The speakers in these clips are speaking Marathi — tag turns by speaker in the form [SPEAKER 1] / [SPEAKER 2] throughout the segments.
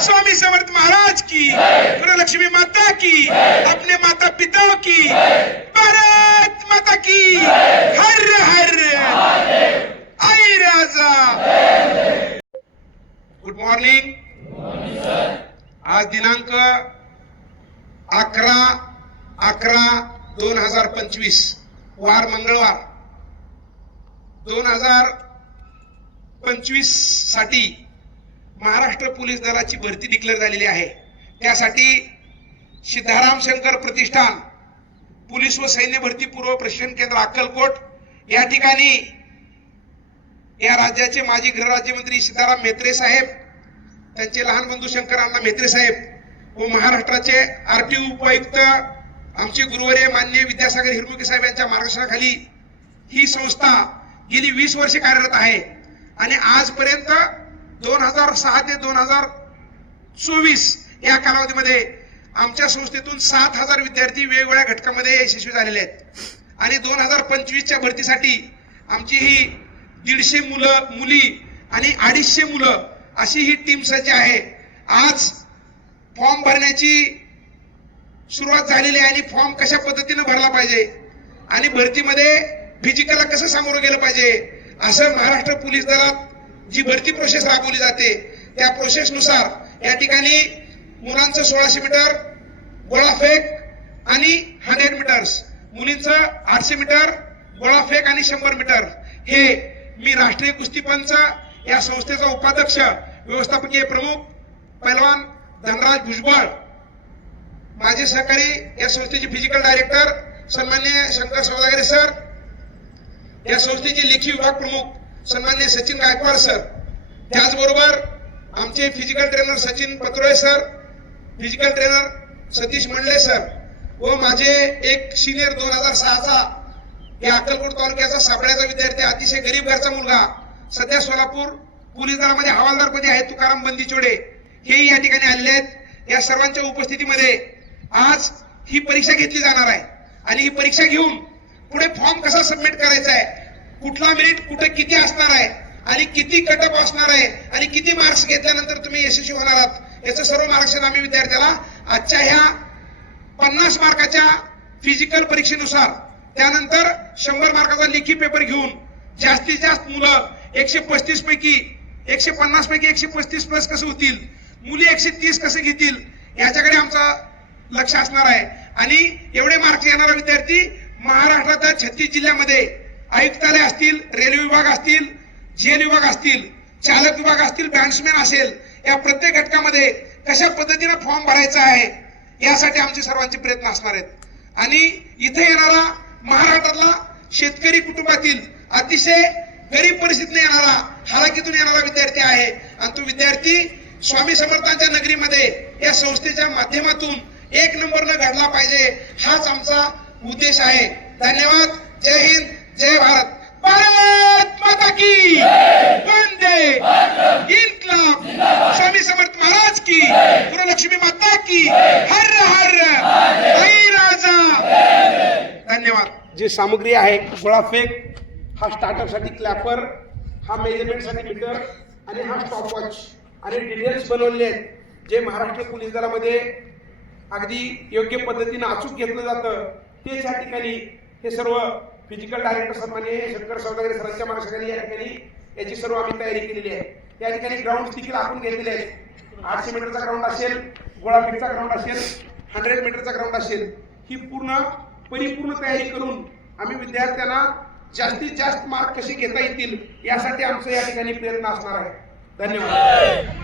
[SPEAKER 1] स्वामी समर्थ महाराज की गुरुलक्ष्मी माता की अपने माता पिता की भारत माता की हर हर। आई राजा। गुड मॉर्निंग आज दिनांक अकरा अकरा दोन हजार पंचवीस वार मंगळवार. दोन हजार पंचवीससाठी महाराष्ट्र पोलीस दलाची भरती डिक्लेअर झालेली आहे. त्यासाठी सिद्धाराम शंकर प्रतिष्ठान पोलीस व सैन्य भरती पूर्व प्रशिक्षण केंद्र अक्कलकोट या ठिकाणी या राज्याचे माजी गृहराज्यमंत्री सीताराम म्हेत्रे साहेब त्यांचे लहान बंधू शंकर अण्णा म्हेत्रे साहेब व महाराष्ट्राचे आरटी उपायुक्त आमचे गुरुवर्य मान्य विद्यासागर हिरमुके साहेब यांच्या मार्गदर्शनाखाली ही संस्था गेली वीस वर्षे कार्यरत आहे. आणि आजपर्यंत दोन हजार सहा ते दोन हजार चोवीस या कालावधीमध्ये आमच्या संस्थेतून सात हजार विद्यार्थी वेगवेगळ्या घटकामध्ये यशस्वी झालेले आहेत. आणि दोन हजार पंचवीसच्या भरतीसाठी आमची ही दीडशे मुलं मुली आणि अडीचशे मुलं अशी ही टीम सज्ज आहे. आज फॉर्म भरण्याची सुरुवात झालेली आहे आणि फॉर्म कशा पद्धतीनं भरला पाहिजे आणि भरतीमध्ये फिजिकलला कसं सामोरं गेलं पाहिजे असं महाराष्ट्र पोलीस दलात जी भरती प्रोसेस राबवली जाते त्या प्रोसेसनुसार या ठिकाणी मुलांचं सोळाशे मीटर गोळाफेक आणि हंड्रेड मीटर्स मुलींचं आठशे मीटर गोळाफेक आणि शंभर मीटर हे मी राष्ट्रीय कुस्ती पंच या संस्थेचा उपाध्यक्ष व्यवस्थापकीय प्रमुख पैलवान धनराज भुजबळ माझे सहकारी या संस्थेचे फिजिकल डायरेक्टर सन्मान्य शंकर सौदागरे सर या संस्थेचे लेखी विभाग प्रमुख सन्मान्य सचिन गायकवाड सर. त्याचबरोबर आमचे physical trainer Sachin Patrole sir physical trainer Satish Mandle sir व माझे एक सिनियर दोन हजार सहाचा या अक्कलकोट तालुक्याचा सापड्याचा विद्यार्थी अतिशय गरीब घरचा मुलगा सध्या सोलापूर पोलीस दलामध्ये हवालदारपदी आहे तुकाराम बंदीचोडे. हेही या ठिकाणी आलेले आहेत. या सर्वांच्या उपस्थितीमध्ये आज ही परीक्षा घेतली जाणार आहे. आणि ही परीक्षा घेऊन पुढे फॉर्म कसा सबमिट करायचा आहे कुठला मिनिट कुठे किती असणार आहे? आणि किती कटअप असणार आहे? आणि किती मार्क्स घेतल्यानंतर तुम्ही यशस्वी होणार आहात? याचं सर्व मार्गदर्शन आम्ही विद्यार्थ्याला आजच्या ह्या पन्नास मार्काच्या फिजिकल परीक्षेनुसार त्यानंतर शंभर मार्काचा लेखी पेपर घेऊन जास्तीत जास्त मुलं एकशे पस्तीस पैकी एकशे पन्नास पैकी एकशे पस्तीस प्लस कसं होतील? मुली एकशे तीस कसे घेतील? याच्याकडे आमचं लक्ष असणार आहे. आणि एवढे मार्क्स येणारा विद्यार्थी महाराष्ट्राच्या छत्तीस जिल्ह्यामध्ये आयुक्तालय असतील रेल्वे विभाग असतील जेल विभाग असतील चालक विभाग असतील बॅट्समॅन असेल या प्रत्येक घटकामध्ये कशा पद्धतीने फॉर्म भरायचा आहे यासाठी आमचे सर्वांचे प्रयत्न असणार आहेत. आणि इथे येणारा महाराष्ट्रातला शेतकरी कुटुंबातील अतिशय गरीब परिस्थितीने येणारा हालाकीतून येणारा विद्यार्थी आहे. आणि तो विद्यार्थी स्वामी समर्थांच्या नगरीमध्ये या संस्थेच्या माध्यमातून एक नंबरनं घडला पाहिजे हाच आमचा उद्देश आहे. धन्यवाद. जय हिंद. जय भारत। भारत माता की। वंदे। इनकलाब। स्वामी समर्थ महाराज की। गुरुलक्ष्मी माता की। हर हर। राजा। धन्यवाद। जी सामग्री आहे गोळाफेक हा स्टार्टअपसाठी क्लॅपर हा मेजरमेंटसाठी मीटर आणि हा स्टॉपवॉच आणि डिटेल्स बनवलेले आहेत जे महाराष्ट्र पोलीस दलामध्ये अगदी योग्य पद्धतीनं अचूक घेतलं जातं तेच या ठिकाणी हे सर्व फिजिकल डायरेक्टर सन्मान्य शंकर सौदागरे सरांच्या मार्गदर्शनाखाली या ठिकाणी याची सर्व आम्ही तयारी केलेली आहे. या ठिकाणी ग्राउंड देखील आपण घेतलेले आहेत. आठशे मीटरचा ग्राउंड असेल गोळाफेकचा ग्राउंड असेल हंड्रेड मीटरचा ग्राउंड असेल ही पूर्ण परिपूर्ण तयारी करून आम्ही विद्यार्थ्यांना जास्तीत जास्त मार्क कसे घेता येतील यासाठी आमचं या ठिकाणी प्रयत्न असणार आहे. धन्यवाद.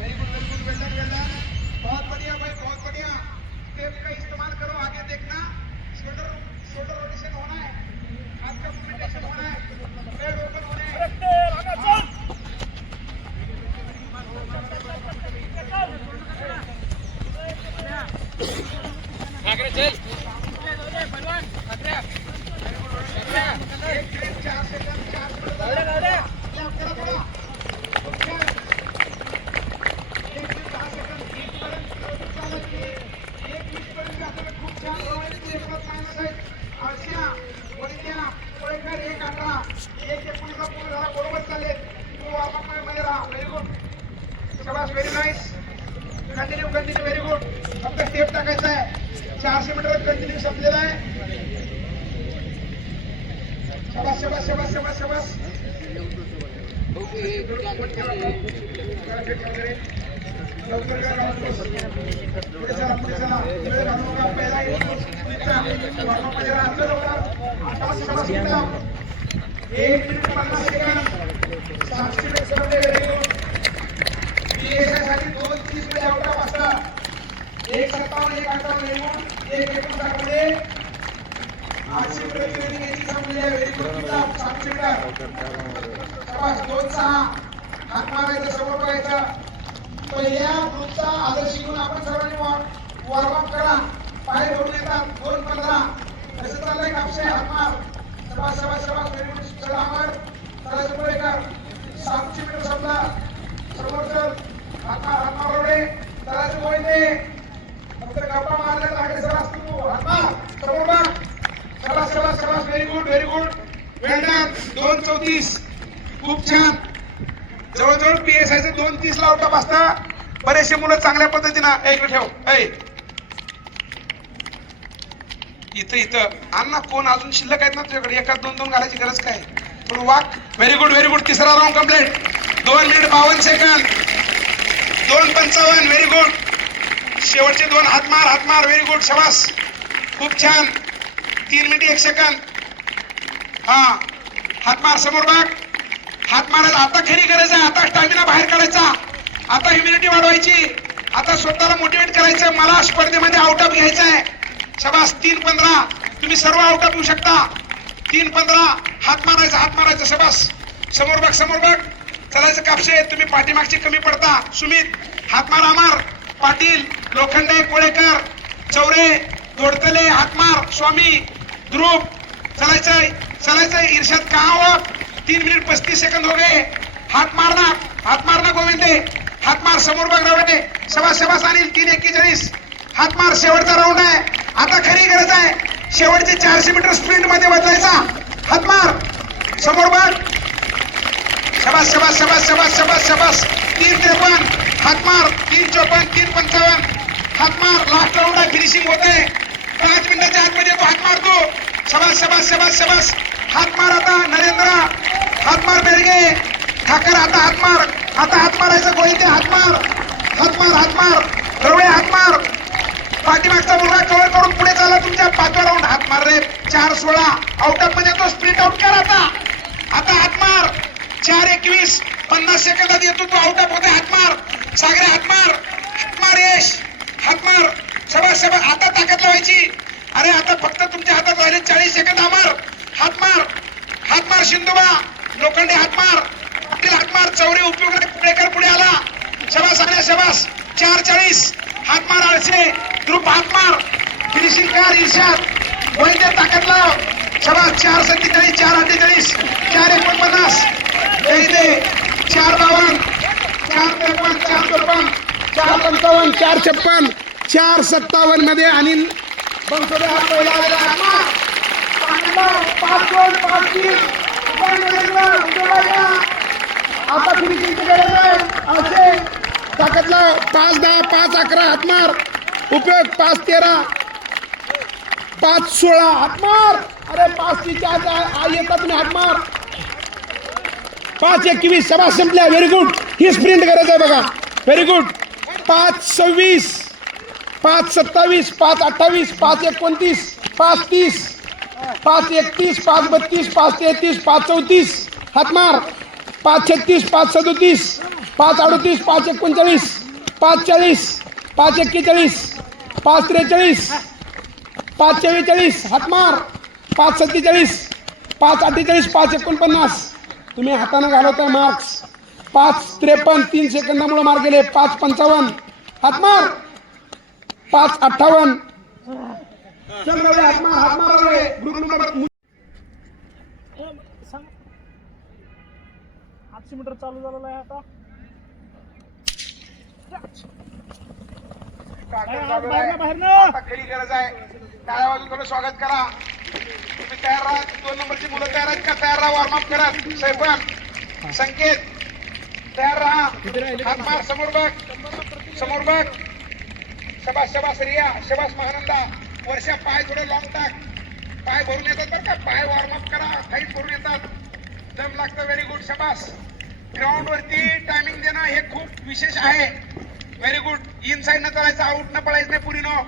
[SPEAKER 1] Mecbur एक पन्नास सेकंद सातशे साठी दोन तीसमध्ये एक सत्तावन्न एक अठ्ठावन्न एकूण एक एकोणसाठमध्ये आठशे मीटर ट्रेनिंग याची आहे. व्हेरी गुड सातशे मीटर. दोन सहा. हात मारायचा समोर बघायचं पहिल्या ग्रुपचा आदर्श घेऊन आपण सर्वांनी वॉर्म अप करा. पाय भरून येतात. दोन पंधरा. असं चाललंय कापसे हात मार. सभा सभा सभा. व्हेरी गुड चला मार. चला पुढे कर सातशे मीटर समजा. समोर चल. हात मार हात मार एवढे. चलायचं मोहिते फक्त गप्पा मारल्या लागले सर असतो तू हात मार. समोर मार सभा सभा सभा. Very good very good well done दोन चौतीस. खूप छान. जवळजवळ पीएसआय चे दोन तीस ला आउट ऑफ असता बरेचसे मुलं चांगल्या पद्धतीनं एक ठेव. ऐ इथं इथं. अण्णा कोण? अजून शिल्लक आहेत ना तुझ्याकडे? एका दोन दोन घालायची गरज काय? थोडं वाक. व्हेरी गुड व्हेरी गुड तिसरा राऊंड कंप्लीट दोन मिनिट बावन्न सेकंद दोन पंचावन्न. व्हेरी गुड शेवटचे दोन हातमार हातमार. Very good शबास. खूप छान. तीन मिनिट एक सेकंद हा. हातमार समोर बाग हात मारायला आता खेळी करायचा आहे. आता स्टॅमिना बाहेर काढायचा. आता इम्युनिटी वाढवायची. आता स्वतःला मोटिवेट करायचं. मला स्पर्धेमध्ये आउट ऑफ घ्यायचं आहे. शबास तीन पंधरा. तुम्ही सर्व आउट ऑफ घेऊ शकता. तीन पंधरा. हात मारायचा हात मारायचा. शबास. समोर बघ समोर बघ. चलायचं कापशे. तुम्ही पाठीमागचे कमी पडता. सुमित हात मार पाटील लोखंडे कोळेकर चौरे दोडतले हातमार स्वामी ध्रुव. चलायचंय. चलायचंय. इर्षाद कहा तीन मिनिट पस्तीस सेकंद हो गए हात मारना हात मारना गोविंदे. हात मार समोर बघ रवडे सभा शबास अनिल तीन एक्केचाळीस हात मार शेवटचा राऊंड आहे. आता खरी गरज आहे. शेवटचे चारशे मीटर स्प्रिंटमध्ये बदलायचा. हात मार. समोर बघ. शबास शबास शबास शबास शबास शबास तीन त्रेपन्न. हात मार. तीन चौपन्न तीन पंचावन्न. हात मार. लास्ट राऊंड आहे. फिनिशिंग होत आहे पाच मिनिटाच्या आतमध्ये तो हात मारतो. शबास शबास शबास शबास हात मार आता नरेंद्र. हात मार बेडगे ठाकर आता हात मार आता हात मारायचं गोविंदे हात मार हातमार. हात मार रवळे हात मार पाठीमागचा मुलगा कव्हर करून पुढे चालला तुमच्या पाचवा राऊंड हात मार रे. चार सोळा. आउट ऑफ म्हणजे तो स्प्रिंट आउट कर आता. आता हात मार चार एकवीस. पन्नास सेकंदात येतो तो आउट ऑफ होते हात मार सागरे हात मार यश. हात मार सभा. आता ताकद लावायची. अरे आता फक्त तुमच्या हातात राहिले चाळीस सेकंद. अमर हात मार हात मार लोखंडे हात मार पाटील हात मार चौरे उपयोग पुणेकर पुढे आला. शबास आले शबास चार चाळीस हात मार आळसे ध्रुव हात मार फिनिशिंग इर्षाद वैद्य ताकद लाव शबास चार सत्तेचाळीस चार अठ्ठेचाळीस चार एकोणपन्नास वैद्य चार बावन्न चार त्रेपन्न चार त्रेपन्न चार पंचावन्न चार छप्पन चार सत्तावन्नमध्ये अनिल बनसोडे हा पहिला आलेला पाच दोन पाच तीन. आता गरज आहे. असे ताकदला पाच दहा पाच अकरा हातमार. उपयोग पाच तेरा. पाच सोळा हातमार. अरे पाच ची चार चार येतात तुम्ही हातमार. पाच एकवीस सभा संपल्या. व्हेरी गुड ही स्प्रिंट गरज आहे बघा. व्हेरी गुड पाच सव्वीस पाच सत्तावीस पाच अठ्ठावीस पाच एकोणतीस पाच तीस. पाच एकतीस पाच बत्तीस पाच तेहतीस पाच चौतीस. हातमार पाच छत्तीस पाच सदोतीस. पाच अडतीस पाच एकोणचाळीस. पाच चाळीस पाच एक्केचाळीस. पाच त्रेचाळीस. पाच चव्वेचाळीस. हातमार पाच सत्तेचाळीस. पाच अठ्ठेचाळीस पाच एकोणपन्नास. तुम्ही हातानं घालवताय मार्क्स पाच त्रेपन्न तीन सेकंदामुळे मार्क गेले. पाच पंचावन्न. हातमार पाच अठ्ठावन्न. चल रवळे, हातमार हातमार रवळे. ग्रुप नंबर
[SPEAKER 2] ए, सांग. आठशे मीटर चालू झालेलं आहे आता. बाहेर ना बाहेर ना.
[SPEAKER 1] आता खरी गरज आहे. टाळ्या वाजून थोडं स्वागत करा. तुम्ही तयार राहा. दोन नंबरची मुलं तयार आहेत का? तयार राहा वॉर्मअप करा. सैफन संकेत. तयार राहा. हात मार समोर बघ. समोर बघ. शबास शबास रिया शबास महानंदा. वर्षा पाय थोडं लॉंग टाक. पाय भरून येतात बरं का? पाय वॉर्मअप करा. हाईट भरून येतात. दम लागतं. व्हेरी गुड शबास. ग्राउंड वरती टायमिंग देणं हे खूप विशेष आहे. व्हेरी गुड इन साईड न चालायचं आउट न पळायचं नाही पुरी नो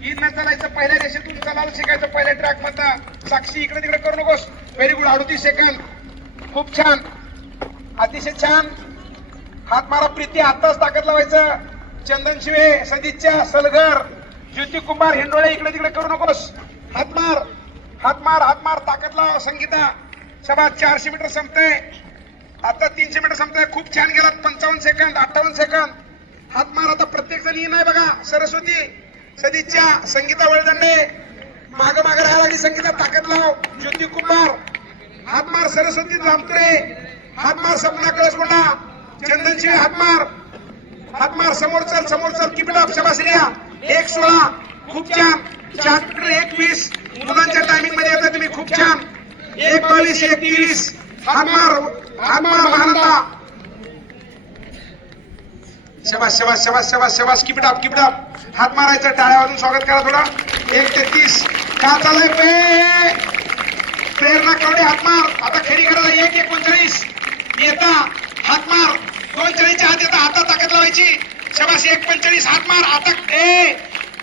[SPEAKER 1] इन न चालायचं पहिल्या रेषेतून चालायला शिकायचं पहिल्या ट्रॅक मधनं. साक्षी इकडे तिकडे करू नकोस. व्हेरी गुड अडतीस सेकंद खूप छान. अतिशय छान. हात मारा प्रीती. आताच ताकद लावायचं. चंदन शिवे सदिच्छा सलगर. ज्योती कुंभार हिंडोळे इकडे तिकडे करू नकोस. हातमार हातमार हातमार ताकद लाव संगीता. सभा चारशे मीटर संपते. आता तीनशे मीटर संपते. खूप छान गेलात. पंचावन्न सेकंद अठ्ठावन्न सेकंद. हातमार आता प्रत्येक जण येणार आहे बघा. सरस्वती सदिच्छा संगीता वळदंडे. माग माग राहायला लागली संगीता. ताकद लाव ज्योती कुंभार हातमार सरस्वती लांबतुरे हातमार सपना कळसगुंडा चंदन हातमार हातमार समोर चल समोर चल. किपट अप शबासरिया एक सोळा. खूप छान. चार मीटर एकवीस. मुलांच्या टायमिंगमध्ये येता तुम्ही. खूप छान. एक बावीस एक तेवीस हात मार हात महानंदा शबास शबास. शबास शबास शबास किपट अप अप हात मारायचं. टाळ्या वाजून स्वागत करा थोडा. एक तेहतीस का चालय पे. प्रेरणा कवडे हातमार. आता खेळी करायला एक एकोणचाळीस येता हातमार. दोन चाळीसच्या हात येता हातात ताकद लावायची. शबास एक पंचेचाळीस हातमार आता ए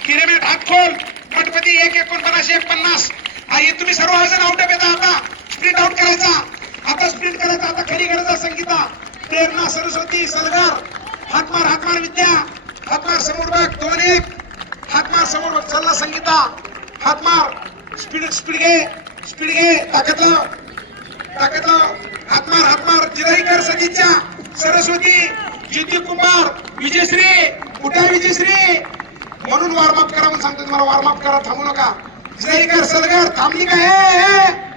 [SPEAKER 1] किरेमेट हात खोल पटपती एक एकोणपन्नास एक पन्नास हे तुम्ही सर्व जण आउट येता आता? स्प्रिंट आउट करायचा. आता स्प्रिंट करायचा. आता खरी करायचा संगीता. प्रेरणा सरस्वती सलगर हातमार हातमार विद्या. हातमार समोर बघ दोन एक. हातमार समोर बघ चालला संगीता. हातमार स्पीड स्पीड घे. स्पीड घे ताकद लाव. ताकद लाव. हातमार हातमार जिराईकर सतीच्या. सरस्वती ज्योती कुमार विजयश्री कुठे विजयश्री? म्हणून वॉर्मअप करा म्हणून सांगतो तुम्हाला वॉर्मअप करा थांबू नका. सलगर सलगर थांबली का? हे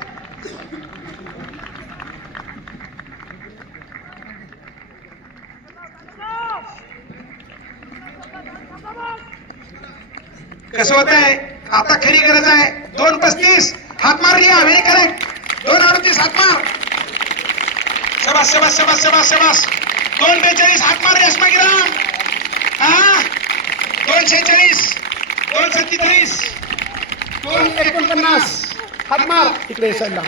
[SPEAKER 1] कसं होत आहे? आता खरी गरज आहे. दोन पस्तीस हात मार रिया व्हेरी करेक्ट दोन अडतीस हात मार. शबास शबास शबास शबास शबास. दोन बेचाळीस हातमार मार गिराम हा? दोन चाळीस दोन सत्तेचाळीस दोन एकोणपन्नास हातमार
[SPEAKER 2] इकडे साईडला.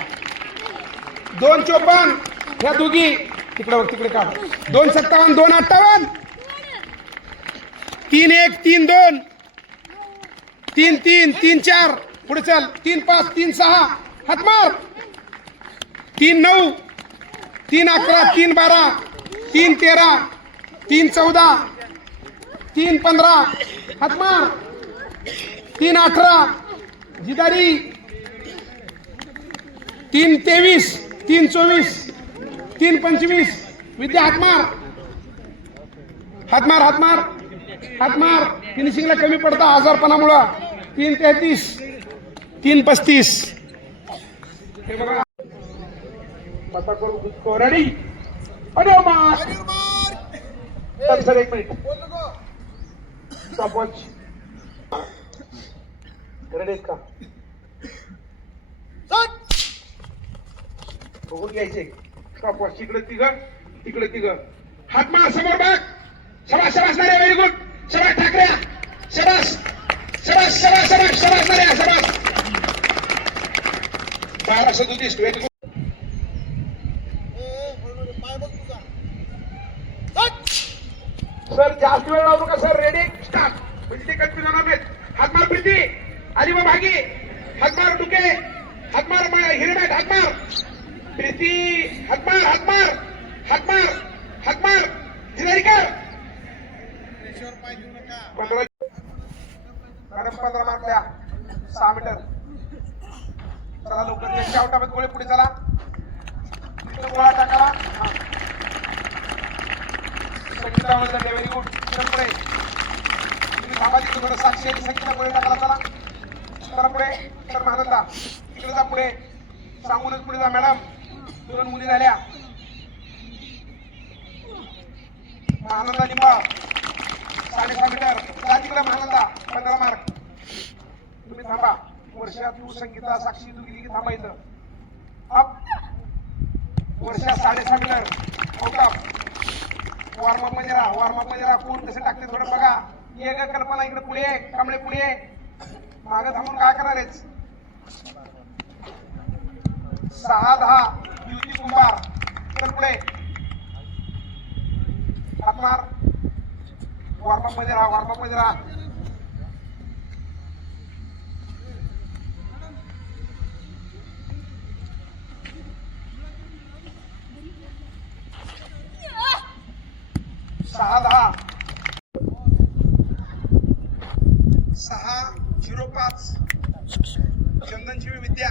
[SPEAKER 1] दोन चोपन्न. ह्या दोघी. तिकडे तिकडे काढ. दोन सत्तावन्न दोन अठ्ठावन्न. तीन एक तीन दोन. तीन तीन तीन चार. पुढे चल. तीन पाच तीन सहा. हातमार तीन नऊ. तीन अकरा तीन बारा. तीन तेरा तीन चौदा तीन पंधरा हातमार तीन अठरा जिदारी तीन तेवीस तीन चोवीस तीन पंचवीस विद्या हातमार हातमार हातमार हातमार फिनिशिंगला कमी पडता आजारपणामुळं तीन तेहतीस तीन पस्तीस. हे बघा. अरे मार सर एक मिनिट. स्टॉपवॉच रेडी आहेत का बघून घ्यायचे. स्टॉपवॉच इकडे तिघ तिकडे तिघ. हात मार समोर बघ. शबास शबास नारे व्हेरी गुड शबास ठाकऱ्या शबास शबास शबास शबास शबास नारे शबास. बारा सदोतीस व्हेरी गुड सर जास्त वेळ लावू नका सर. रेडी स्टार्ट म्हणजे ते होणार नाहीत हातमार प्रीती अलिबा भागी. हातमार डुके. हातमार मा- हिरमॅट. हातमार प्रीती हातमार हातमार हातमार हातमार जिराईकर पंधरा मॅडम पंधरा मारल्या. सहा मीटर चला लवकर. एक आउटामध्ये गोळे पुढे चला. गोळा टाकाला हा. संगीता वळदंडे व्हेरी गुड चल पुढे. तुम्ही थांबा तिथे साक्षी आणि संगीता पुढे टाकला चला. चला पुढे. तर महानंदा. तिकडे जा पुढे. सांगूनच पुढे जा मॅडम. दोन मुली झाल्या. महानंदा लिंबा साडेसहा मीटर. जा तिकडे महानंदा. पंधरा मार्क. तुम्ही थांबा. वर्षात तू संगीता साक्षी तू गेली की थांबायचं. अप. वर्षात साडेसहा मीटर. होता वॉर्मअपमध्ये राहा वॉर्मअपमध्ये राहा. कोण कसं टाकते थोडं बघा. ये ग कल्पना इकडे पुढे कमळे पुढे ये मागं थांबून काय करणार आहेस सहा दहा. युती कुंभार. इकडे पुढे. हातमार वॉर्मअपमध्ये राहा वॉर्मअपमध्ये राहा. सहा दहा सहा झिरो पाच. चंदनशिवी विद्या.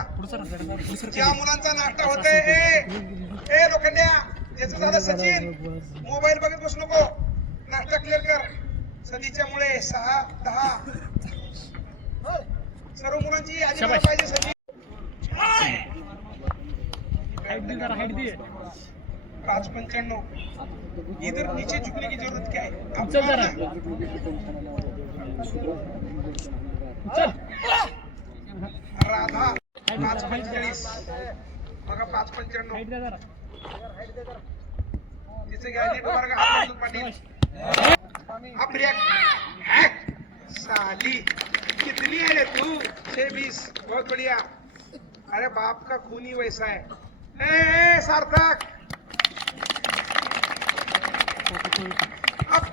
[SPEAKER 1] ज्या मुलांचा नाश्ता होतोय ए ए लोखंड्या त्याचं झालं सचिन. मोबाईल बघत बसू नको. नाश्ता क्लिअर कर. सदीच्या मुळे सहा दहा. सर्व मुलांची यादी पाहिजे सचिन पाच पंच्याण्णव इधर नीचे झुकने की जरूरत क्या? है
[SPEAKER 2] चल जरा चल.
[SPEAKER 1] राधा पाच पंचेचाळीस बघा पाच पंच्याण्णव तिचं पाटील. रिएक्ट हैक साली. कितनी है रे तू? छह बीस बहुत बढ़िया. अरे बाप का खून ही वैसा है ए, ए सार्थक. अब